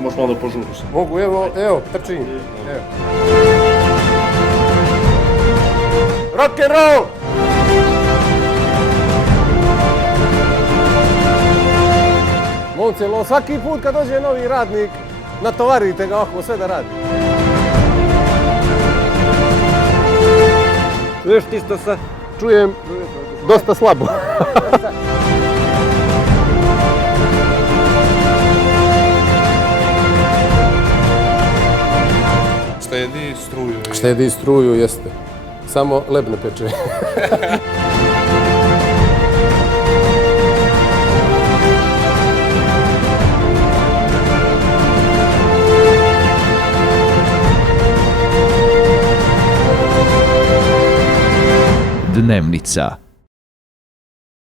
ako možeš malo da požuriš. Mogu, evo, trčim. Evo. Rock and roll! Momci, svaki put kad dođe novi radnik, natovarite ga ovako sve da radi. Čuješ ti što sad? Čujem dosta slabo. Štedi struju. Štedi struju, jeste. Samo leb ne peče. Dnevnica.